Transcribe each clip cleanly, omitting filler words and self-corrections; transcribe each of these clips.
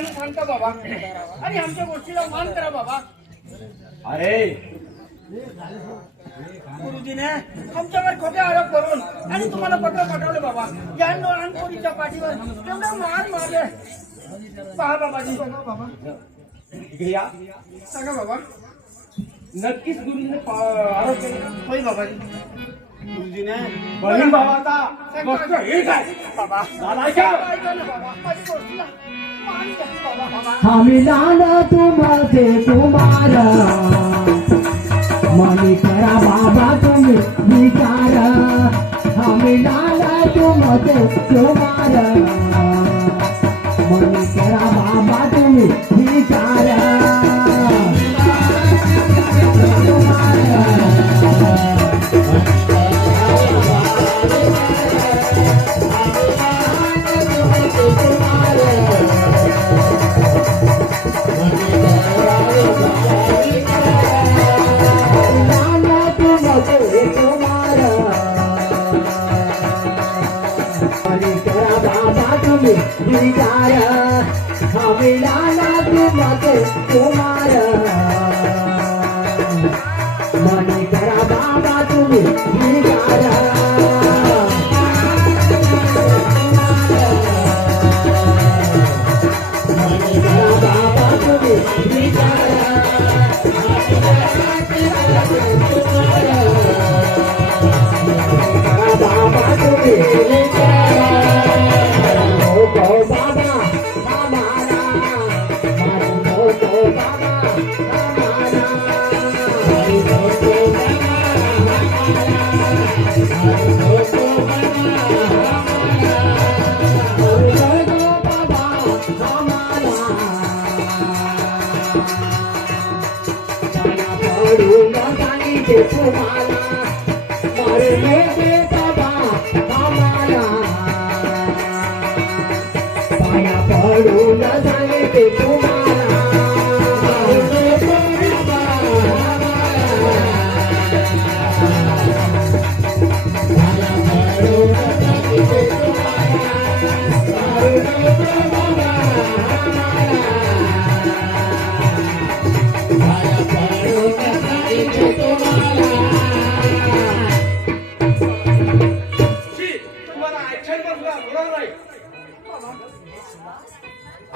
सत्यानं सांगता बाबा आणि आमच्या गोष्टीला मान करा बाबा. अरे गुरुजीने आमच्यावर खोटे आरोप करून आणि तुम्हाला पत्र पाठवले बाबा. या लहानपोरीच्या पाठीवर तेवढा मान मारले. पहा बाबाजी, घ्या सांगा बाबा. नक्कीच गुरुजीने आरोप केला. होय बाबाजी. गुरुजीने बहीण भावाचा गोष्ट हे काय बाबा नालायका. ऐका ना बाबा, माझी गोष्टीला मान द्या बाबा. हमें लाना तुम्हारे तुम्हारा मनी करा बाबा तुम्हें विचार हमें लाना तुम्हारे तुम्हारा मनी करा बाबा तुम्हें विचार हमें लाना तुम्हारे तुम्हारा मनी करा बाबा तुम्हें विचार मनी करा बाबा तुम्हें विचार बाबा तुम्हें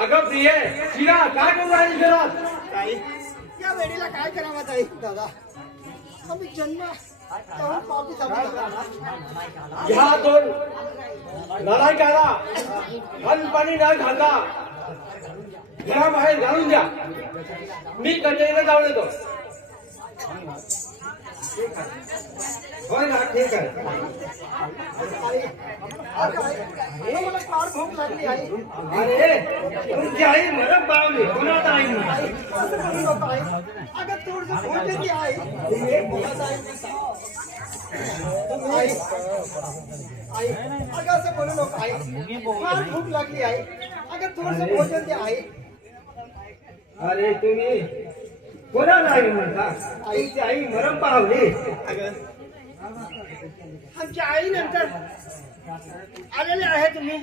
अगं प्रिय शिरा काय करू राहिली घरात? ताई, या वेळेला काय करावं ताई? दादा, आम्ही जन्म तेव्हा पावती जमा ह्या दोन नालायकाला अन्न पाणी न घालता घराबाहेर घालून द्या. मी कचेरीला जाऊन येतो. होय ना, ठीक आहे. मला फार भूक लागली आई. अरे तुमची आई मरम पावली. कोणाचा आई म्हणा? असं बोलू नको आई. अगं थोडंसं भूक देते आई. आई, आई, अगं असं बोलू नको आई. फार भूक लागली आई. अगं थोडंसं भोजन दे आई. अरे तुम्ही कोणाला आई म्हणता? आईची आई मरम पावली. आमच्या आई नंतर आलेले आहे तुम्ही.